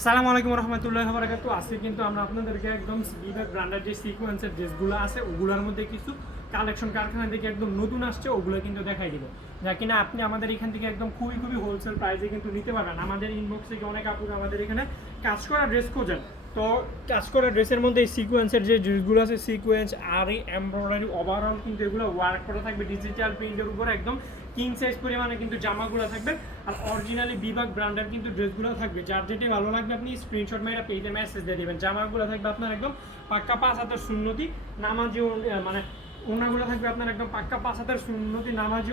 আসসালামু আলাইকুম রহমতুল্লাহি ওয়া বারাকাতুহু। আজকে কিন্তু আমরা আপনাদেরকে একদম বিবেক ব্র্যান্ডের যে সিকোয়েন্সের ড্রেসগুলো আছে ওগুলোর মধ্যে কিছু কালেকশন কারখানা থেকে একদম নতুন আসছে, ওগুলো কিন্তু দেখাই দিব, যা কিনা আপনি আমাদের এখান থেকে একদম খুবই হোলসেল প্রাইসে কিন্তু নিতে পারবেন। আমাদের ইনবক্স থেকে অনেক আপুরা আমাদের এখানে কাজ করা ড্রেস খোঁজেন, তো কাজ করা ড্রেসের মধ্যে এই সিকোয়েন্সের যে ড্রেসগুলো আছে, সিকোয়েন্স আর এই এমব্রয়ডারি ওভারঅল কিন্তু এগুলো ওয়ার্ক করা থাকবে ডিজিটাল প্রিন্টের উপরে, একদম কিং সাইজ পরিমাণে কিন্তু জামাগুলো থাকবে। আর অরিজিনালি বিভাগ ব্র্যান্ডের কিন্তু ড্রেসগুলো থাকবে। যার যেটি ভালো লাগবে আপনি স্ক্রিনশট মেরে পেজে মেসেজ দিয়ে দেবেন। জামাগুলো থাকবে আপনার একদম পাক্কা 5 হাতের সুন্নতি নামাজি, মানে ওনাগুলো থাকবে আপনার একদম পাক্কা 5 হাতের সুন্নতি নামাজি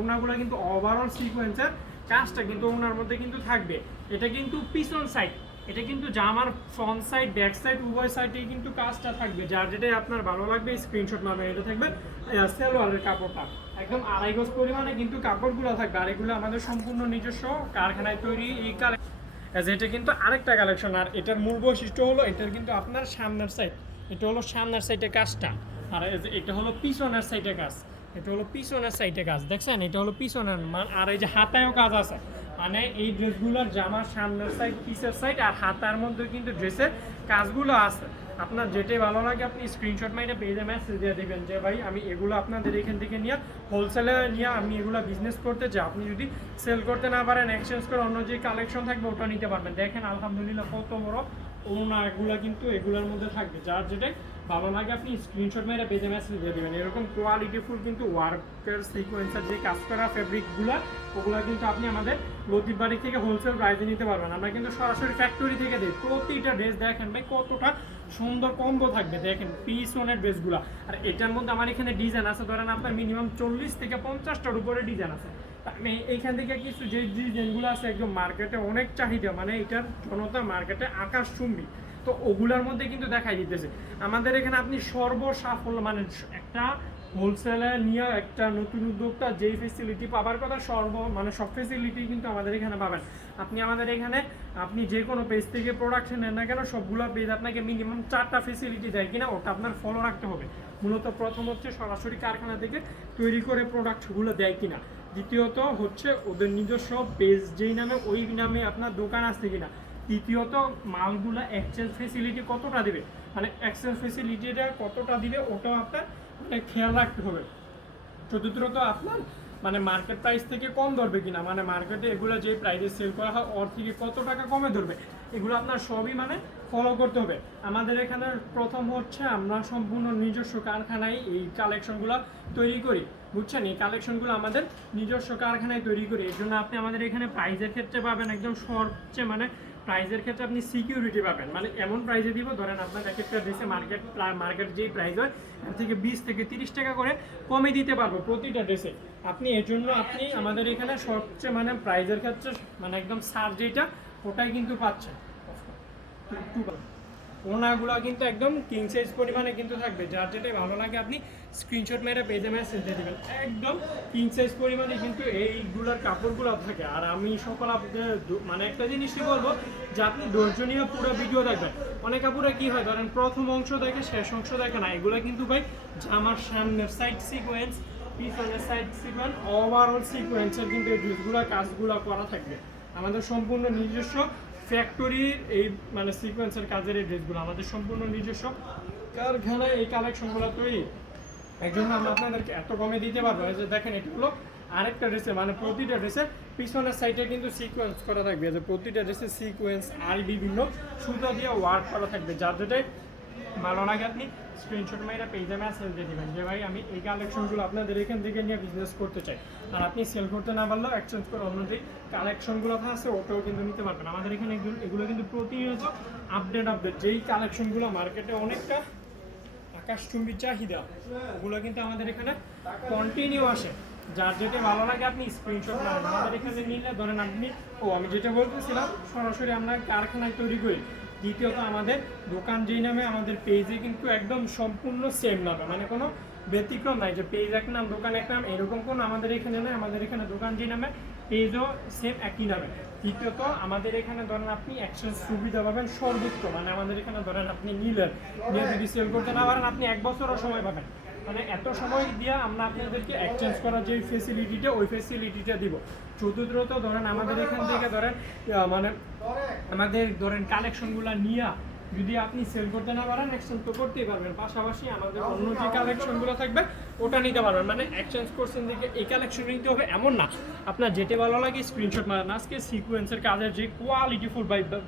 ওনাগুলো কিন্তু ওভারঅল সিকোয়েন্সের কাজটা কিন্তু ওনার মধ্যে কিন্তু থাকবে। এটা কিন্তু পিছন সাইড, এটা কিন্তু জামার ফ্রন্ট সাইড ব্যাক সাইড উভয় সাইডেই কিন্তু কাজটা থাকবে। যার যেটাই আপনার ভালো লাগবে স্ক্রিনশট মারবেন। এটা থাকবে সালোয়ারের কাপড়টা একদম 2.5 গজ পরিমাণে কিন্তু কাপড়গুলো থাকবে, আর এগুলো আমাদের সম্পূর্ণ নিজস্ব কারখানায় তৈরি এই এটা কিন্তু আরেকটা কালেকশন। আর এটার মূল বৈশিষ্ট্য হলো এটার কিন্তু আপনার সামনের সাইড, এটা হলো সামনের সাইডে কাজটা, আর এটা হলো পিছনের সাইডে কাজ, এটা হলো পিছনের সাইডে কাজ, দেখছেন এটা হলো পিছনের মান। আর এই যে হাতায়ও কাজ আছে, মানে এই ড্রেসগুলোর জামার সামনের সাইড পিছের সাইড আর হাতার মধ্যে কিন্তু ড্রেসের কাজগুলো আছে। আপনার যেটাই ভালো লাগে আপনি স্ক্রিনশট মাইরে পেজে মেসেজ দিয়ে দেবেন যে ভাই আমি এগুলো আপনাদের এখান থেকে নিয়ে হোলসেলে নিয়ে আমি এগুলো বিজনেস করতে চাই। আপনি যদি সেল করতে না পারেন এক্সচেঞ্জ করে অন্য যে কালেকশন থাকবে ওটা নিতে পারবেন। দেখেন আলহামদুলিল্লাহ কত বড় ওনাগুলো কিন্তু এগুলোর মধ্যে থাকবে। যার যেটাই ভালো লাগে আপনি স্ক্রিনশট মেরে পেজে মেসেজ দিয়ে দেবেন। এরকম কোয়ালিটিফুল কিন্তু ওয়ার্কের সিকোয়েন্সের যে কাজ করা ফেব্রিকগুলো ওগুলো কিন্তু আপনি আমাদের লতিফ বাড়ি থেকে হোলসেল প্রাইসে নিতে পারবেন। আমরা কিন্তু সরাসরি ফ্যাক্টরি থেকে দিই। প্রতিটা ড্রেস দেখেন ভাই কতটা সুন্দর কম্বো থাকবে, দেখেন পিছনের ড্রেসগুলো। আর এটার মধ্যে আমার এখানে ডিজাইন আছে, ধরেন আপনার মিনিমাম 40 থেকে 50টার উপরে ডিজাইন আছে। আমি এইখান থেকে কিছু যে ডিজাইনগুলো আছে একদম মার্কেটে অনেক চাহিদা, মানে এটার জনতা মার্কেটে আকাশচুম্বী, তো ওগুলোর মধ্যে কিন্তু দেখাই দিতেছে। আমাদের এখানে আপনি সর্বসাফল্য মানে একটা হোলসেলে নিয়ে একটা নতুন উদ্যোক্তা যেই ফেসিলিটি পাবার কথা মানে সব ফেসিলিটি কিন্তু আমাদের এখানে পাবেন। আপনি আমাদের এখানে আপনি যে কোনো পেজ থেকে প্রোডাকশন নেন না কেন সবগুলো পেজ আপনাকে মিনিমাম 4টা ফেসিলিটি দেয় কিনা ওটা আপনার ফলো রাখতে হবে। মূলত প্রথম হচ্ছে সরাসরি কারখানা থেকে তৈরি করে প্রোডাক্টগুলো দেয় কিনা, দ্বিতীয়ত হচ্ছে ওদের নিজস্ব পেজ যেই নামে ওই নামে আপনার দোকান আছে কিনা, তৃতীয়ত মালগুলো এক্সচেঞ্জ ফেসিলিটি কতটা দেবে, মানে এক্সচেঞ্জ ফেসিলিটিটা কতটা দিবে ওটাও আপনার মানে খেয়াল রাখতে হবে। চতুর্থত আপনার মানে মার্কেট প্রাইস থেকে কম ধরবে কিনা, মানে মার্কেটে এগুলো যে প্রাইসে সেল করা হয় ওর থেকে কত টাকা কমে ধরবে, এগুলো আপনার সবই মানে ফলো করতে হবে। আমাদের এখানে প্রথম হচ্ছে আমরা সম্পূর্ণ নিজস্ব কারখানায় এই কালেকশনগুলো তৈরি করি, বুঝছেন। এই কালেকশনগুলো আমাদের নিজস্ব কারখানায় তৈরি করি। এর জন্য আপনি আমাদের এখানে প্রাইসের ক্ষেত্রে পাবেন একদম সবচেয়ে মানে প্রাইসের ক্ষেত্রে আপনি সিকিউরিটি পাবেন, মানে এমন প্রাইসে দিব ধরেন আপনার এক একটা ড্রেসে মার্কেট যেই প্রাইস হয় এর থেকে 20 থেকে 30 টাকা করে কমে দিতে পারবো প্রতিটা ড্রেসে। আপনি এর জন্য আপনি আমাদের এখানে সবচেয়ে মানে প্রাইসের ক্ষেত্রে মানে একদম সার যেটা ওটাই কিন্তু পাচ্ছেন। ওনাগুলো কিন্তু একদম কিং সাইজ পরিমাণে কিন্তু থাকবে। যার যেটাই ভালো লাগে আপনি স্ক্রিনশট মেরে পেজে মেসেজ দিয়ে দেবেন। একদম কিং সাইজ পরিমাণে কিন্তু এইগুলোর কাপড়গুলো থাকে। আর আমি সকল আপনাদের মানে একটা জিনিসই বলবো যে আপনি ধৈর্য নিয়ে পুরো ভিডিও দেখবেন। অনেক কাপড়ে কি হয় ধরেন প্রথম অংশ দেখে শেষ অংশ দেখে না, এগুলো কিন্তু ভাই জামার সামনের সাইড সিকোয়েন্স পিছনের সাইড সিকোয়েন্স ওভারঅল সিকোয়েন্সের কিন্তু এই ড্রেসগুলো কাজগুলো করা থাকবে। আমাদের সম্পূর্ণ নিজস্ব ফ্যাক্টরির এই মানে সিকোয়েন্সের কাজের এই ড্রেসগুলো আমাদের সম্পূর্ণ নিজস্ব কারখানায় এই কালেকশনগুলো তৈরি। এর জন্য আমরা আপনাদেরকে এত কমে দিতে পারবো। এই যে দেখেন এটা হলো আরেকটা ড্রেসে মানে প্রতিটা ড্রেসের পিছনের সাইডে কিন্তু সিকোয়েন্স করা থাকবে, যে প্রতিটা ড্রেসের সিকোয়েন্স আর বিভিন্ন সুতা দিয়ে ওয়ার্ক করা থাকবে। যার যেটাই ভালো লাগে আপনি স্ক্রিনশট মেরে পেজে মেসেজ দিয়ে দেবেন যে ভাই আমি এই কালেকশনগুলো আপনাদের এখান থেকে নিয়ে বিজনেস করতে চাই। আর আপনি সেল করতে না পারলেও এক্সচেঞ্জ করে অন্য যে কালেকশনগুলো আছে ওটাও কিন্তু নিতে পারবেন। আমাদের এখানে এগুলো কিন্তু প্রতিনিয়ত আপডেট যেই কালেকশনগুলো মার্কেটে অনেকটা আকাশচুম্বী চাহিদা ওগুলো কিন্তু আমাদের এখানে কন্টিনিউ আসে। যার যেটা ভালো লাগে আপনি স্ক্রিনশট মারেন। আমাদের এখানে নিলে ধরেন আপনি আমি যেটা বলতেছিলাম সরাসরি আমরা কারখানায় তৈরি করি। দ্বিতীয়ত আমাদের দোকান যেই নামে আমাদের পেজে কিন্তু একদম সম্পূর্ণ সেম নামে, মানে কোনো ব্যতিক্রম নাই যে পেজ এক নাম দোকান এক নাম এরকম কোনো আমাদের এখানে নেই। আমাদের এখানে দোকান যেই নামে পেজও সেম একই নামে। তৃতীয়ত আমাদের এখানে ধরেন আপনি এক্সচেঞ্জ সুবিধা পাবেন সর্বোচ্চ, মানে আমাদের এখানে ধরেন আপনি নিয়ে যদি সেল করতে না পারেন আপনি 1 বছরও সময় পাবেন, মানে এত সময় দিয়ে আমরা আপনাদেরকে এক্সচেঞ্জ করার যে ফেসিলিটিটা ওই ফেসিলিটিটা দিব। চতুর্থত ধরেন আমাদের এখান থেকে ধরেন মানে আমাদের ধরেন কালেকশনগুলো নিয়ে যদি আপনি সেল করতে না পারেন এক্সচেঞ্জ তো করতেই পারবেন, পাশাপাশি আমাদের অন্য যে কালেকশনগুলো থাকবে ওটা নিতে পারবেন। মানে এক্সচেঞ্জ করছেন দিকে এই কালেকশন নিতে হবে এমন না, আপনার যেটা ভালো লাগে স্ক্রিনশট মারেন। আজকে সিকোয়েন্সের কাজের যে কোয়ালিটিফুল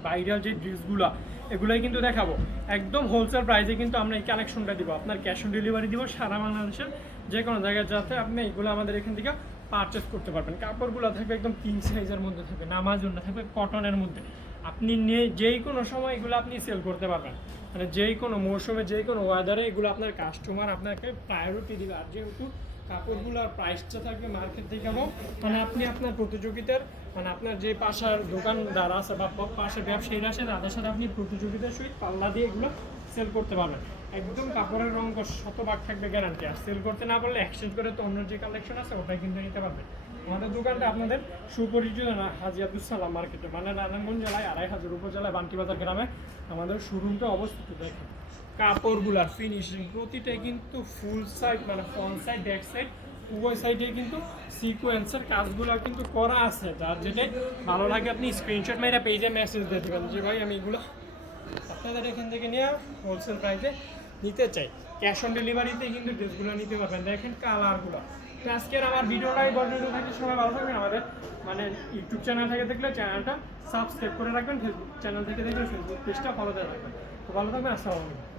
ভাইরাল যে ড্রেসগুলো এগুলোই কিন্তু দেখাবো একদম হোলসেল প্রাইসে, কিন্তু আমরা এই কালেকশনটা দিব, আপনার ক্যাশ অন ডেলিভারি দিব সারা বাংলাদেশের যে কোনো জায়গায়, যাতে আপনি এগুলো আমাদের এখান থেকে পারচেস করতে পারবেন। কাপড়গুলো থাকবে একদম কিং সাইজের মধ্যে থাকবে, নামাজ জন্য থাকবে কটনের মধ্যে, আপনি নিয়ে যেই কোনো সময় এগুলো আপনি সেল করতে পারবেন, মানে যেই কোনো মৌসুমে যেই কোনো ওয়েদারে এগুলো আপনার কাস্টমার আপনাকে প্রায়োরিটি দিবে। আর যেহেতু কাপড়গুলোর প্রাইসটা থাকবে মার্কেট থেকে কম, মানে আপনি আপনার প্রতিযোগিতার মানে আপনার যে পাশের দোকানদার আছে বা পাশের ব্যবসায়ীরা আছে তাদের সাথে আপনি প্রতিযোগিতার সহিত পাল্লা দিয়ে এগুলো সেল করতে পারবেন। একদম কাপড়ের রঙ শতভাগ থাকবে গ্যারান্টি, আর সেল করতে না পারলে এক্সচেঞ্জ করে তো অন্য যে কালেকশন আছে ওটাই কিন্তু নিতে পারবেন। আমাদের দোকানটা আপনাদের সুপরিচিত না, হাজী আব্দুল সালাম মার্কেটে, মানে নারায়ণগঞ্জ জেলায় ২৫০০ উপজেলায় বান্টিবাজার গ্রামে আমাদের শোরুমটা অবস্থিত। দেখেন কাপড়গুলার ফিনিশিং প্রতিটাই কিন্তু ফুল সাইড, মানে ফ্রন্ট সাইড ব্যাক সাইড উভয় সাইডে কিন্তু সিকোয়েন্সের কাজগুলো কিন্তু করা আছে। যার যেটাই ভালো লাগে আপনি স্ক্রিনশট মেরে পেজে মেসেজ দিয়ে দেবেন যে ভাই আমি এগুলো আপনাদের এখান থেকে নিয়ে হোলসেল প্রাইসে নিতে চাই। ক্যাশ অন ডেলিভারিতে কিন্তু ড্রেসগুলো নিতে পারবেন। দেখেন কালারগুলো। তো আজকের আমার ভিডিওটাই পর্যন্ত থাকে, সবাই ভালো থাকবেন। আমাদের মানে ইউটিউব চ্যানেল থেকে দেখলে চ্যানেলটা সাবস্ক্রাইব করে রাখবেন, ফেসবুক চ্যানেল থেকে দেখলে ফেসবুক পেজটা ফলো দিয়ে রাখবেন। তো ভালো থাকবেন, আসসালামু আলাইকুম।